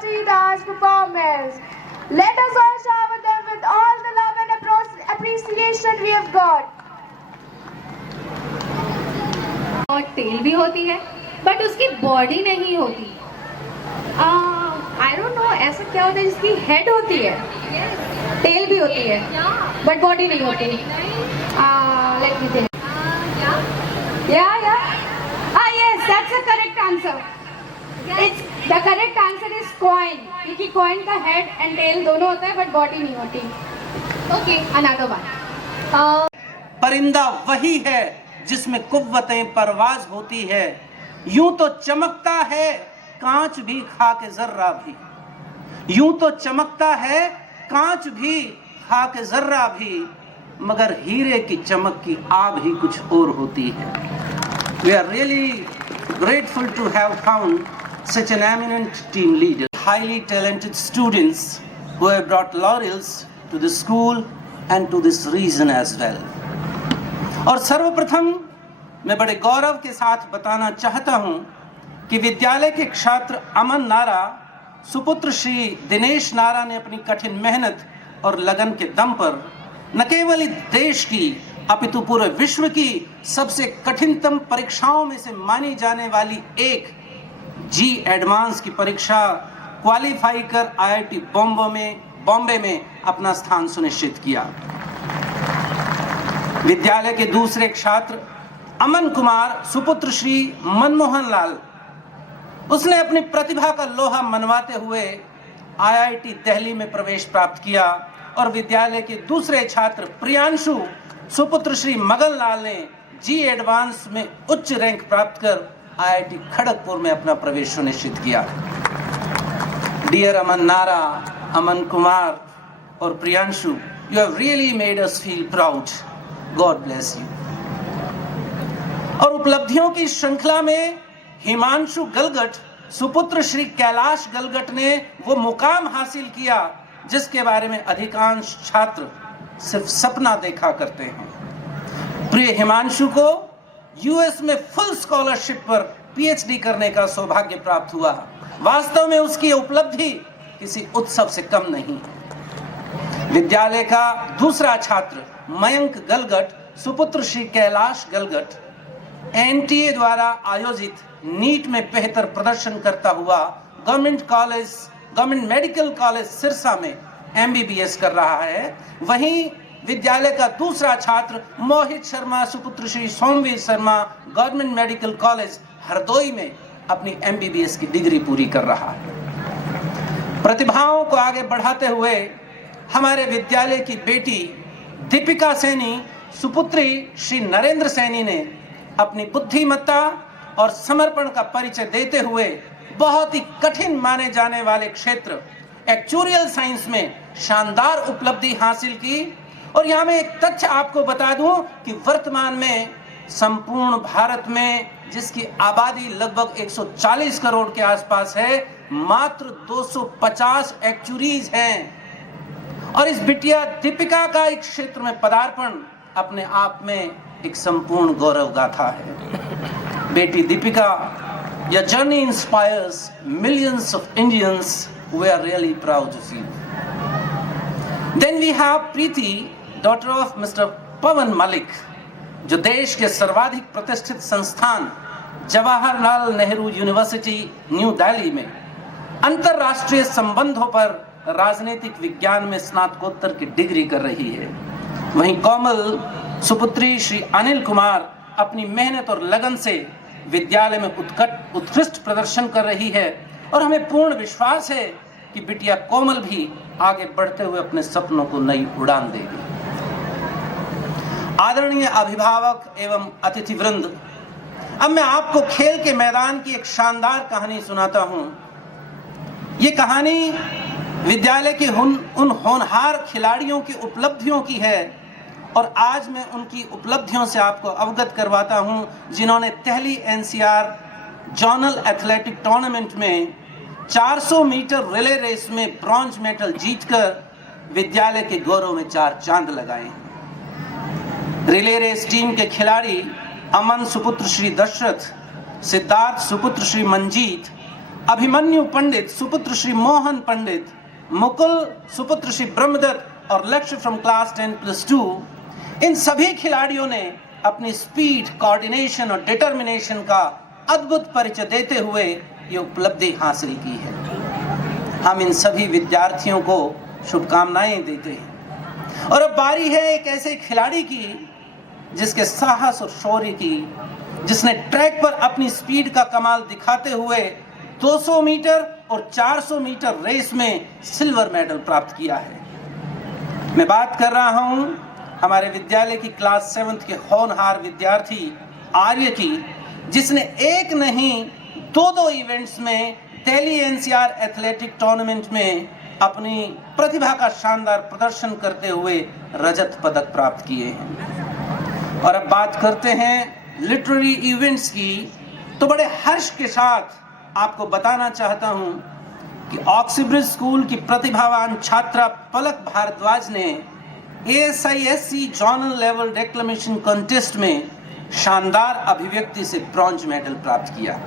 Saji Das performance. Let us all shower them with all the love and appreciation we have got. और tell भी होती है but उसकी body नहीं होती. आई डोंट नो ऐसा क्या होता है जिसकी हेड होती है, टेल भी होती है बट बॉडी नहीं होती. Let me think. Yes, that's the correct answer. It's the correct answer is coin. क्योंकि coin का head and tail दोनों होता है but body नहीं होती. Okay, another one. परिंदा वही है जिसमें कुव्वतें परवाज होती है. यूं तो चमकता है कांच भी खा के जर्रा भी. यूं तो चमकता है कांच भी खा के जर्रा भी, मगर हीरे की चमक की आग ही कुछ और होती है. We are really grateful to have found such an eminent team leader, highly talented students who have brought laurels to the school and to this region as well. और सर्वप्रथम मैं बड़े गौरव के साथ बताना चाहता हूं कि विद्यालय के छात्र अमन नारा, सुपुत्र श्री दिनेश नारा ने अपनी कठिन मेहनत और लगन के दम पर न केवल देश की अपितु पूरे विश्व की सबसे कठिनतम परीक्षाओं में से मानी जाने वाली एक जी एडवांस की परीक्षा क्वालिफाई कर आईआईटी बॉम्बे में अपना स्थान सुनिश्चित किया. विद्यालय के दूसरे छात्र अमन कुमार, सुपुत्र श्री मनमोहन लाल, उसने अपनी प्रतिभा का लोहा मनवाते हुए आईआईटी दिल्ली में प्रवेश प्राप्त किया. और विद्यालय के दूसरे छात्र प्रियांशु, सुपुत्र श्री मगन लाल ने जी एडवांस में उच्च रैंक प्राप्त कर आईआईटी खड़गपुर में अपना प्रवेश सुनिश्चित किया. डियर अमन नारा, अमन कुमार और Priyanshu, you have really made us feel proud. God bless you. और उपलब्धियों की श्रृंखला में हिमांशु गलगट, सुपुत्र श्री कैलाश गलगट ने वो मुकाम हासिल किया जिसके बारे में अधिकांश छात्र सिर्फ सपना देखा करते हैं. प्रिय हिमांशु को यूएस में फुल स्कॉलरशिप पर पीएचडी करने का सौभाग्य प्राप्त हुआ. वास्तव में उसकी उपलब्धि किसी उत्सव से कम नहीं है. विद्यालय का दूसरा छात्र मयंक गलगट, सुपुत्र श्री कैलाश गलगट, एनटीए द्वारा आयोजित नीट में बेहतर प्रदर्शन करता हुआ गवर्नमेंट मेडिकल कॉलेज सिरसा में एमबीबीएस कर रहा है. वहीं विद्यालय का दूसरा छात्र मोहित शर्मा, सुपुत्र Shri Somvir Sharma, government medical college Hardoi में अपनी एमबीबीएस की डिग्री पूरी कर रहा है. प्रतिभाओं को आगे बढ़ाते हुए हमारे विद्यालय की बेटी दीपिका सैनी, सुपुत्री श्री नरेंद्र सैनी ने अपनी बुद्धिमत्ता और समर्पण का परिचय देते हुए बहुत ही कठिन माने जाने वाले क्षेत्र एक्चुरियल साइंस में शानदार उपलब्धि हासिल की. और यहाँ मैं एक तथ्य आपको बता दूं कि वर्तमान में संपूर्ण भारत में जिसकी आबादी लगभग 140 करोड़ के आसपास है, मात्र 250 एक्चुरीज हैं. और इस बिटिया दीपिका का एक क्षेत्र में पदार्पण अपने आप में एक संपूर्ण गौरव गाथा है. बेटी Deepika, your journey inspires millions of Indians. We are really proud of you. Then we have Preeti, daughter of Mr. Pawan Malik, जो देश के सर्वाधिक प्रतिष्ठित संस्थान जवाहरलाल नेहरू यूनिवर्सिटी न्यू दिल्ली में अंतरराष्ट्रीय संबंधों पर राजनीतिक विज्ञान में स्नातकोत्तर की डिग्री कर रही है. वहीं कोमल, सुपुत्री श्री अनिल कुमार अपनी मेहनत और लगन से विद्यालय में उत्कृष्ट प्रदर्शन कर रही है. और हमें पूर्ण विश्वास है कि बिटिया कोमल भी आगे बढ़ते हुए अपने सपनों को नई उड़ान देगी. आदरणीय अभिभावक एवं अतिथि वृंद, अब मैं आपको खेल के मैदान की एक शानदार कहानी सुनाता हूं. ये कहानी विद्यालय के उन होनहार खिलाड़ियों की उपलब्धियों की है और आज मैं उनकी उपलब्धियों से आपको अवगत करवाता हूं जिन्होंने पहली एनसीआर जोनल एथलेटिक टूर्नामेंट में 400 मीटर रिले रेस में ब्रॉन्ज मेडल जीतकर विद्यालय के गौरव में 4 चांद लगाए हैं. रिले रेस टीम के खिलाड़ी अमन सुपुत्र श्री दशरथ, सिद्धार्थ सुपुत्र श्री मंजीत अभिमन्यु पंडित, सुपुत्र श्री मोहन पंडित, मुकुल सुपुत्र श्री ब्रह्मदत्त और लक्ष्य फ्रॉम क्लास 10+2, इन सभी खिलाड़ियों ने अपनी स्पीड, कोऑर्डिनेशन और डिटर्मिनेशन का अद्भुत परिचय देते हुए ये उपलब्धि हासिल की है। हम इन सभी विद्यार्थियों को शुभकामनाएं देते हैं। और अब बारी है एक ऐसे खिलाड़ी की जिसके साहस और शौर्य की, जिसने ट्रैक पर अपनी स्पीड का कमाल दिखाते हुए 200 मीटर और 400 मीटर रेस में सिल्वर मेडल प्राप्त किया है। मैं बात कर रहा हूं हमारे विद्यालय की क्लास 7th के होनहार विद्यार्थी आर्य की, जिसने एक नहीं 2 इवेंट्स में दिल्ली एनसीआर एथलेटिक टूर्नामेंट में अपनी प्रतिभा का शानदार प्रदर्शन करते हुए रजत पदक प्राप्त किए हैं। और अब बात करते हैं लिटरेरी इवेंट्स की, तो बड़े हर्ष के साथ आपको बताना चाहता हूं कि ऑक्सीब्रिज स्कूल की प्रतिभावान छात्रा पलक भारद्वाज ने ASISC zonal level declamation contest में शानदार अभिव्यक्ति से ब्रॉन्ज मेडल प्राप्त किया।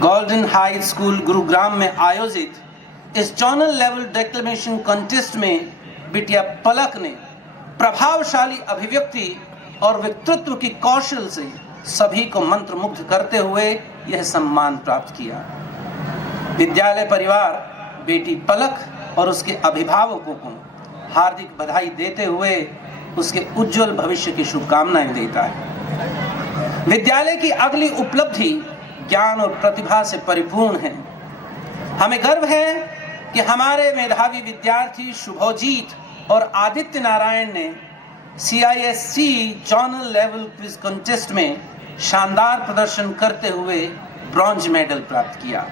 गोल्डन हाई स्कूल गुरुग्राम में आयोजित इस जोनल लेवल डेक्लेमेशन कॉन्टेस्ट में बिटिया पलक ने प्रभावशाली अभिव्यक्ति और वक्तृत्व की कौशल से सभी को मंत्रमुग्ध करते हुए यह सम्मान प्राप्त किया। विद्यालय परिवार बेटी पलक और उसके अभिभावकों को हार्दिक बधाई देते हुए उसके उज्जवल भविष्य की शुभकामनाएं देता है। विद्यालय की अगली उपलब्धि ज्ञान और प्रतिभा से परिपूर्ण है। हमें गर्व है कि हमारे मेधावी विद्यार्थी शुभोजीत और आदित्य नारायण ने CISC zonal level quiz contest में शानदार प्रदर्शन करते हुए ब्रॉन्ज मेडल प्राप्त किया।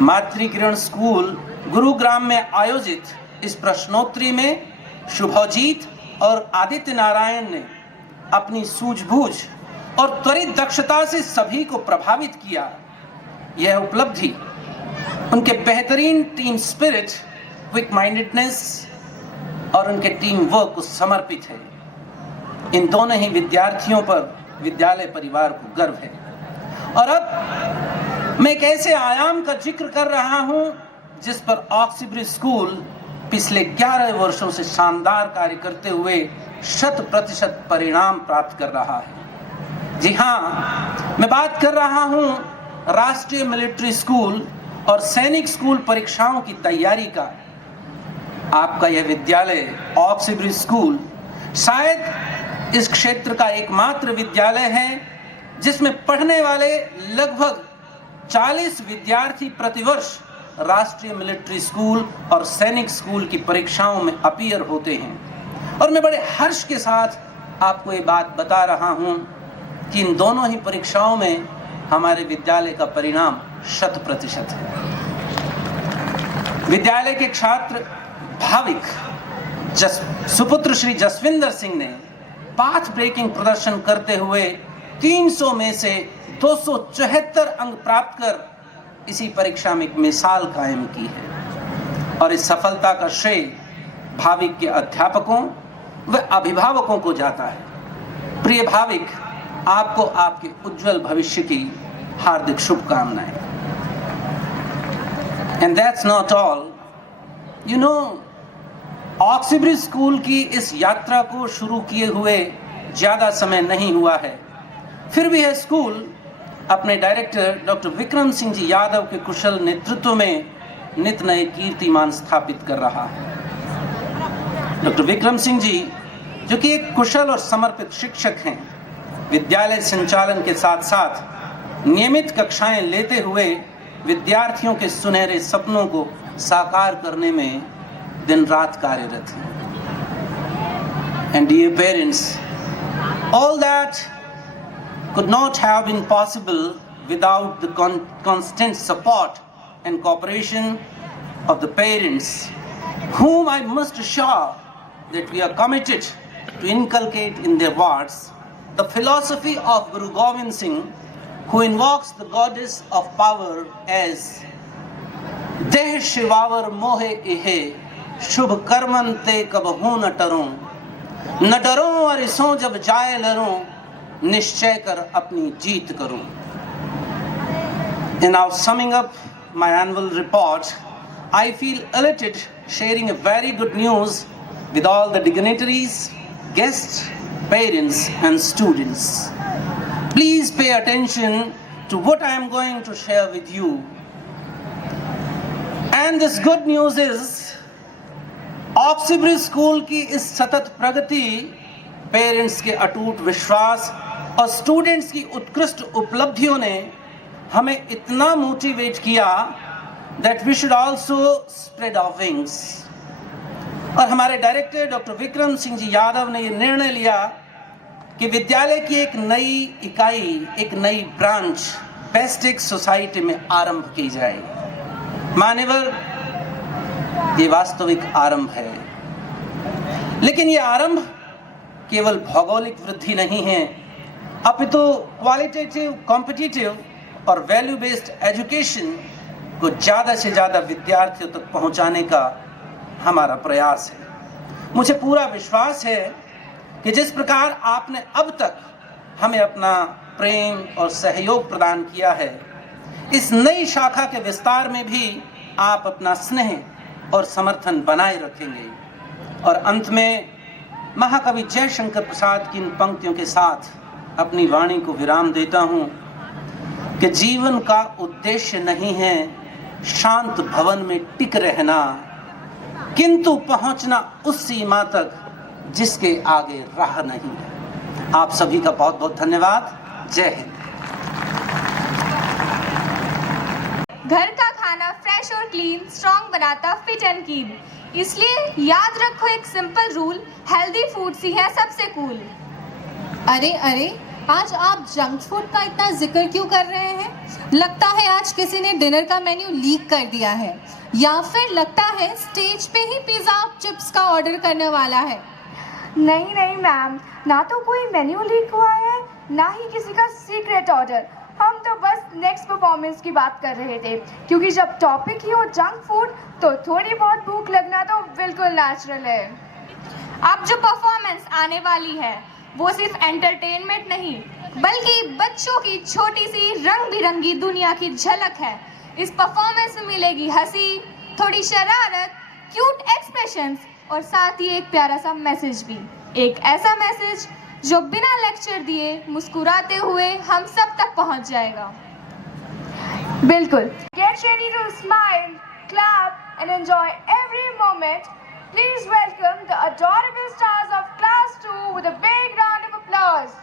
मातृकिरण स्कूल गुरुग्राम में आयोजित इस प्रश्नोत्तरी में शुभोजीत और आदित्य नारायण ने अपनी सूझबूझ और त्वरित दक्षता से सभी को प्रभावित किया। यह उपलब्धि उनके बेहतरीन टीम स्पिरिट, क्विक माइंडेडनेस और उनके टीम वर्क को समर्पित है। इन दोनों ही विद्यार्थियों पर विद्यालय परिवार को गर्व है। और अब मैं एक ऐसे आयाम का जिक्र कर रहा हूं जिस पर ऑक्सीब्रिज स्कूल पिछले 11 वर्षों से शानदार कार्य करते हुए 100% परिणाम प्राप्त कर रहा है। जी हाँ, मैं बात कर रहा हूं राष्ट्रीय मिलिट्री स्कूल और सैनिक स्कूल परीक्षाओं की तैयारी का। आपका यह विद्यालय ऑक्सीब्रिज स्कूल शायद इस क्षेत्र का एकमात्र विद्यालय है जिसमें पढ़ने वाले लगभग 40 विद्यार्थी प्रतिवर्ष राष्ट्रीय मिलिट्री स्कूल और सैनिक स्कूल की परीक्षाओं में अपीयर होते हैं। और मैं बड़े हर्ष के साथ आपको ये बात बता रहा हूं कि इन दोनों ही परीक्षाओं में हमारे विद्यालय का परिणाम 100% है। विद्यालय के छात्र भाविक सुपुत्र श्री जसविंदर सिंह ने पाथ ब्रेकिंग प्रदर्शन करते हुए 300 में से 274 अंक प्राप्त कर इसी परीक्षा में एक मिसाल कायम की है। और इस सफलता का श्रेय भाविक के अध्यापकों व अभिभावकों को जाता है। प्रिय भाविक, आपको आपके उज्जवल भविष्य की हार्दिक शुभकामनाएं। And that's not all. You know, Oxbridge school की इस यात्रा को शुरू किए हुए ज्यादा समय नहीं हुआ है, फिर भी यह स्कूल अपने डायरेक्टर डॉक्टर विक्रम सिंह जी यादव के कुशल नेतृत्व में नित नए कीर्तिमान स्थापित कर रहा है। डॉक्टर विक्रम सिंह जी, जो कि एक कुशल और समर्पित शिक्षक हैं, विद्यालय संचालन के साथ साथ नियमित कक्षाएं लेते हुए विद्यार्थियों के सुनहरे सपनों को साकार करने में दिन रात कार्यरत हैं। And dear parents, all that could not have been possible without the constant support and cooperation of the parents, whom I must assure that we are committed to inculcate in their wards the philosophy of Guru Gobind Singh, who invokes the goddess of power as Deh Shivavar Mohe Ihe Shubh Karman ते कबहू न डरूं और इसों जब जाए लरूं, निश्चय कर अपनी जीत करूं। In now summing up my annual report, I feel elated sharing a very good news with all the dignitaries, guests, parents and students. Please pay attention to what I am going to share with you. And this good news is, Oxbridge school की इस सतत प्रगति, parents के अटूट विश्वास और students की उत्कृष्ट उपलब्धियों ने हमें इतना मोटिवेट किया that we should also spread our wings. और हमारे डायरेक्टर डॉक्टर विक्रम सिंह जी यादव ने ये निर्णय लिया कि विद्यालय की एक नई इकाई, एक नई ब्रांच बेस्टिक सोसाइटी में आरंभ की जाए। मान्यवर, ये वास्तविक आरंभ है, लेकिन ये आरंभ केवल भौगोलिक वृद्धि नहीं है, अपितु क्वालिटेटिव, कॉम्पिटिटिव और वैल्यू बेस्ड एजुकेशन को ज़्यादा से ज़्यादा विद्यार्थियों तक पहुंचाने का हमारा प्रयास है। मुझे पूरा विश्वास है कि जिस प्रकार आपने अब तक हमें अपना प्रेम और सहयोग प्रदान किया है, इस नई शाखा के विस्तार में भी आप अपना स्नेह और समर्थन बनाए रखेंगे। और अंत में महाकवि जयशंकर प्रसाद की इन पंक्तियों के साथ अपनी वाणी को विराम देता हूँ कि जीवन का उद्देश्य नहीं है शांत भवन में टिक रहना, किंतु पहुंचना उस सीमा तक जिसके आगे राह नहीं है। आप सभी का बहुत बहुत धन्यवाद। जय हिंद। घर का खाना फ्रेश और क्लीन स्ट्रॉन्ग बनाता फिट एंड कीन, इसलिए याद रखो एक सिंपल रूल, हेल्दी फूड्स ही है सबसे कूल। अरे अरे, आज आप जंक फूड का इतना जिक्र क्यों कर रहे हैं? लगता है आज किसी ने डिनर का मेन्यू लीक कर दिया है, या फिर लगता है स्टेज पे ही पिज्जा चिप्स का ऑर्डर करने वाला है। नहीं नहीं मैम, ना तो कोई मेन्यू लीक हुआ है, ना ही किसी का सीक्रेट ऑर्डर। हम तो बस नेक्स्ट परफॉर्मेंस की बात कर रहे थे, क्योंकि जब टॉपिक ही हो जंक फूड तो थोड़ी बहुत भूख लगना तो बिल्कुल नेचुरल है। अब जो परफॉर्मेंस आने वाली है वो सिर्फ एंटरटेनमेंट नहीं, बल्कि बच्चों की छोटी सी रंग बिरंगी दुनिया की झलक है। इस परफॉर्मेंस में मिलेगी हंसी, थोड़ी शरारत, क्यूट एक्सप्रेशंस और साथ ही एक प्यारा सा मैसेज भी। एक ऐसा मैसेज जो बिना लेक्चर दिए मुस्कुराते हुए हम सब तक पहुंच जाएगा। बिल्कुल। Get ready to smile, clap and enjoy every moment. Please welcome the adorable stars of Class 2 with a big round of applause.